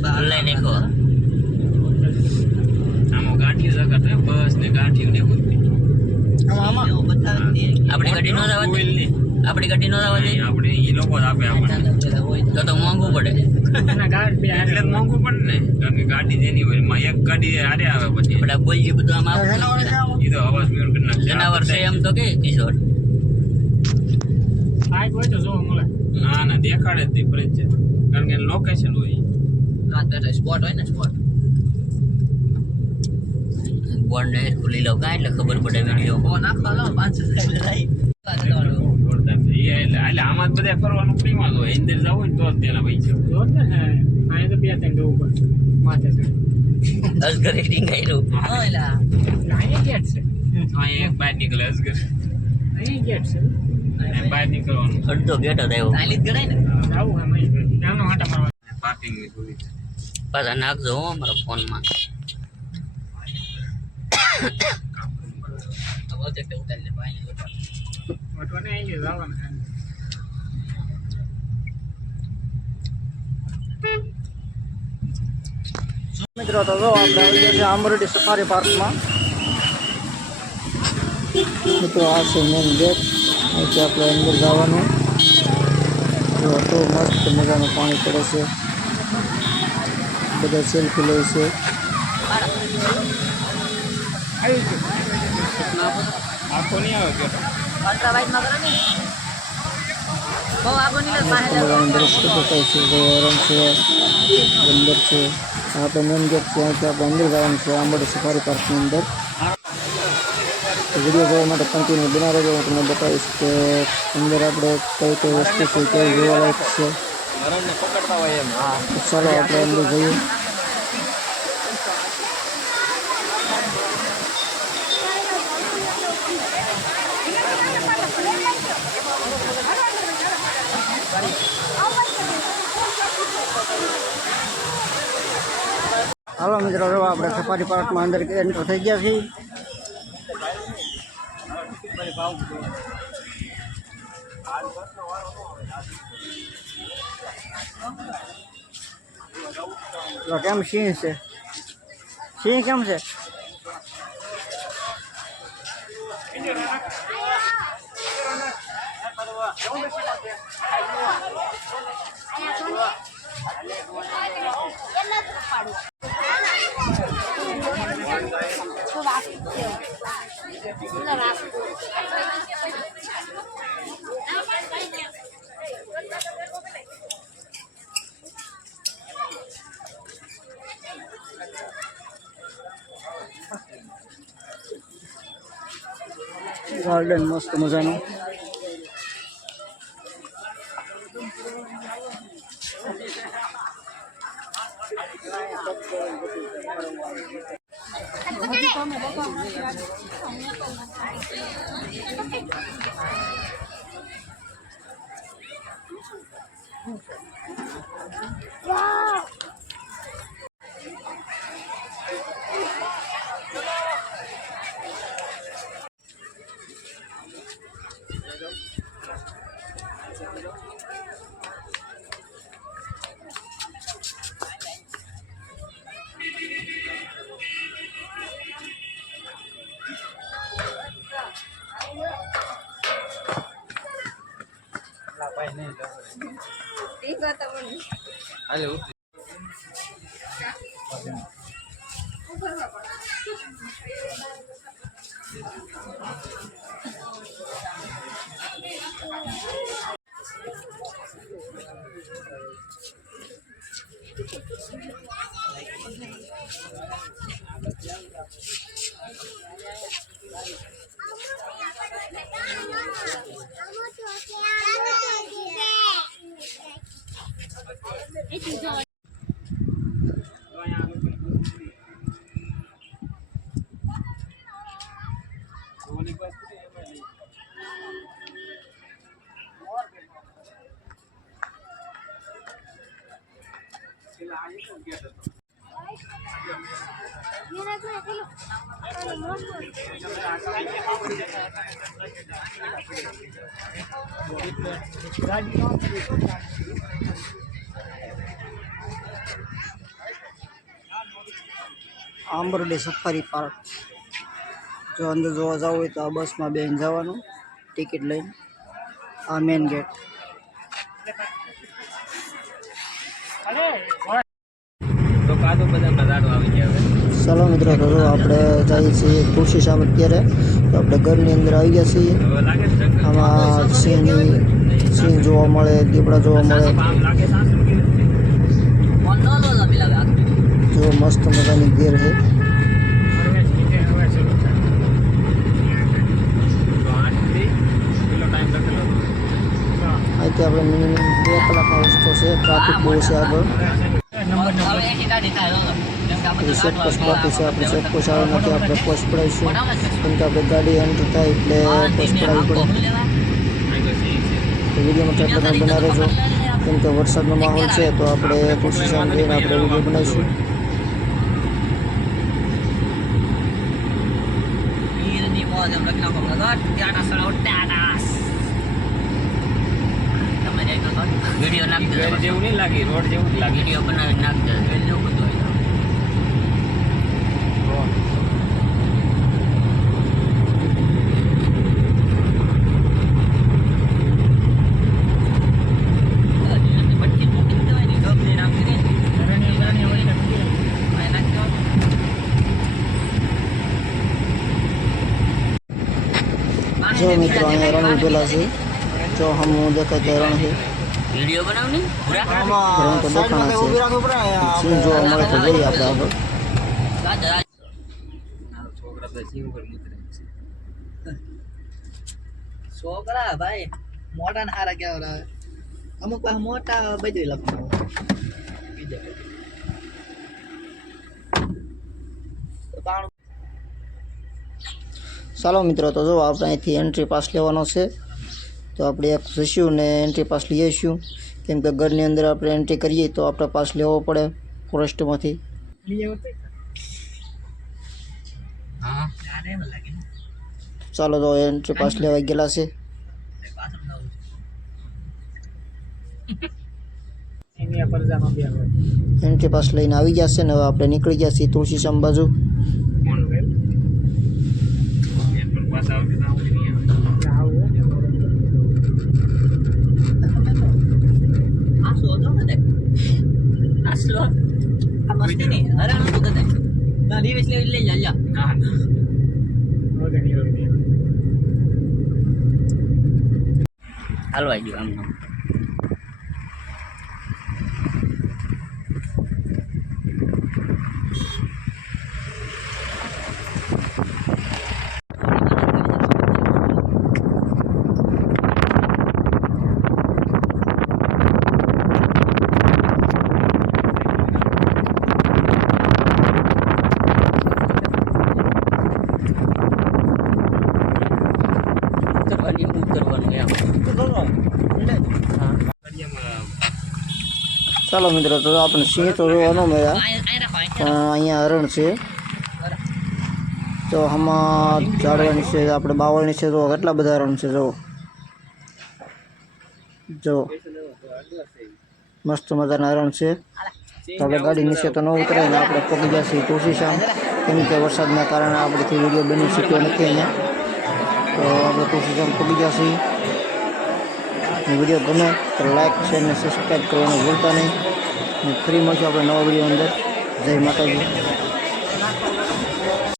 લઈ નાખો આમાં ગાંઠી જગત બસ ને ગાંઠી ને આપણી ગાડી નો જવા દે આપણી ગાડી નો જવા દે આપણે એ લોકો જ આપે આપણને તો મોંઘું પડે એટલે મોંઘું પડે ને કારણ કે ગાડી જેની હોય એમાં એક ગાડી હારે આવે પછી આપણે બોલજી બધું આમ એ તો અવાજ મ્યુટ કરી નાખે જનાવર છે એમ તો કે કિશોર ના ના દેખાડે જ ફરજ છે કારણ કે લોકેશન હોય સ્પોટ હોય ને સ્પોટ બોર્ડ ને ખુલી લો કાંઈ એટલે ખબર પડે વિડીયો નાખો લો 500 એટલે આમાં જ બધા ફરવાનું ફ્રીમાં જ હોય અંદર જવું ને તો જ તેના પૈસા અસગર એડિંગ કર્યું એક બહાર નીકળે અસગર બહાર નીકળવાનું અડધો બેઠો થયો પાર્કિંગ ની સુવિધા પાછા નાખજો હો અમારા ફોનમાં મિત્રો તો જો આપણે આવી ગયા છે આંબરડી સફારી પાર્કમાં મિત્રો આ છે મેન ગેટ અહીંથી આપણે અંદર જવાનું તો મસ્ત મજાનું પાણી પડે છે બધા સેલ્ફી લે છે આખો નહીં આવે કે દ્રશ્ય બતાવે છે હરણ છે બંદર છે આપણે મેન ગેટ છે અહીંથી આપણે અંદર જવાનું છે આંબરડી સફારી પાર્કની અંદર વિડીયો જોવા માટે કન્ટિન્યુ બના રહેજો હું તમને બતાવીશ કે અંદર આપણે કઈ કઈ વસ્તુ છે કેવી જોવાલાયક છે ચાલો આપણે અંદર જઈએ હાલો મિત્રો જો આપણે સફારી પાર્કમાં અંદર એન્ટર થઈ ગયા છીએ કેમ સિંહ છે સિંહ કેમ છે ગાર્ડન મસ્ત મજાનું हेलो આંબરડી સફારી પાર્ક. જો અંદર જોવા જવું હોય તો આ બસમાં બેસીને જવાનું, ટિકિટ લઈને. આ મેન ગેટ. તો કાદો બધા નજારો આવી ગયા હવે. ચાલો મિત્રો, તો જો આપણે જઈએ છીએ તુલસી શ્યામ અત્યારે. તો આપણે ઘરની અંદર આવી ગયા છીએ. હવે લાગે છે જંગલ. આમાં સિંહ જોવા મળે, દીપડા જોવા મળે. આમ લાગે સાસુ કેવી રીતે? ફોન ન લો તમે લાગે જો મસ્ત મજાની ઘેર છે. તો 8 થી કેટલો ટાઈમ લખેલો હતો? અહીંથી આપણે મિનિમમ 2 કલાકનો રસ્તો છે. ટ્રાફિક બહુ છે આગળ. હવે એસી ગાડી થાય ચેકપોસ્ટ બાકી છે. આપણે ચેકપોસ્ટ આવે નથી, આપણે પોસ્ટ પડાવીશું. કેમ કે આપણે ગાડી એન્ટ્રી થાય એટલે પોસ્ટ પડાવવી પડે. અહીં તો સિંહ છે. તો વિડીયોમાં ટ્રેક્ટર બના રહેજો. કેમ કે વરસાદનો માહોલ છે તો આપણે તુલસી શ્યામ જઈને આપણે વિડીયો બનાવીશું. વીરની મોજ એમ લખી નાખો ટાટા સળો ટાટાસ. તમે જઈ તો વિડીયો નાખ ઘર દો, જેવું નહીં લાગે, રોડ જેવું જ લાગે. વિડીયો બનાવી નાખ દો, વિડીયો બધું આવી જાવ. જો મિત્રો અહીંયા રણ ઉભેલા છે. જો હમ દેખાય તો રણ છે. વિડીયો બનાવની પૂરા રણ તો દેખાણા છે. સિંહ જોવા મળે તો જઈએ આપણે આગળ. છોકરા તો સિંહ ઉપર મૂતરે છે. છોકરા ભાઈ મોટા ને હારા કેવા અમુક પાસે મોટા બધું લખવાનું ચાલો મિત્રો, તો જો આપણે અહીંથી એન્ટ્રી પાસ લેવાનો છે. તો આપણે એક જઈશું ને એન્ટ્રી પાસ લઈ આવીશું. કેમ કે ઘરની અંદર આપણે એન્ટ્રી કરીએ તો આપણે પાસ લેવો પડે ફોરેસ્ટમાંથી. હા ચાલો, તો એન્ટ્રી પાસ લેવા ગયેલા છે. એન્ટ્રી પાસ લઈને આવી ગયા છે ને હવે આપણે નીકળી ગયા છીએ તુલસી શ્યામ બાજુ. કોણ એ પણ પાછા આવતી ના આવતી નહીં આવે. આ શું હતો ને આ સ્લો આ મસ્તી નહીં હરાણ હતું કદાચ ના દિવસ લઈ જા જા ના ના હાલવા ગયો આમ કરવાનું એમ ચાલો મિત્રો, તો આપણે સિંહ તો જોવા ન મળ્યા, પણ અહીંયા હરણ છે. તો આમાં ઝાડવા નીચે આપણે બાવળ નીચે જો કેટલા બધા હરણ છે. જો મસ્ત મજાના હરણ છે. તો આપણે ગાડી નીચે તો ન ઉતરે ને આપણે પગી ગયા છીએ તુલસી શ્યામ. કેમ કે વરસાદના કારણે આપણેથી વિડીયો બની શક્યો નથી અહીંયા. તો આપણે તુલસી શ્યામ પગી ગયા છીએ. વિડીયો ગમે તો લાઈક શેર અને સબસ્ક્રાઈબ કરવાનું ભૂલતા નહીં. ફરી મળશું આપણે નવા વિડીયો અંદર. જય માતાજી.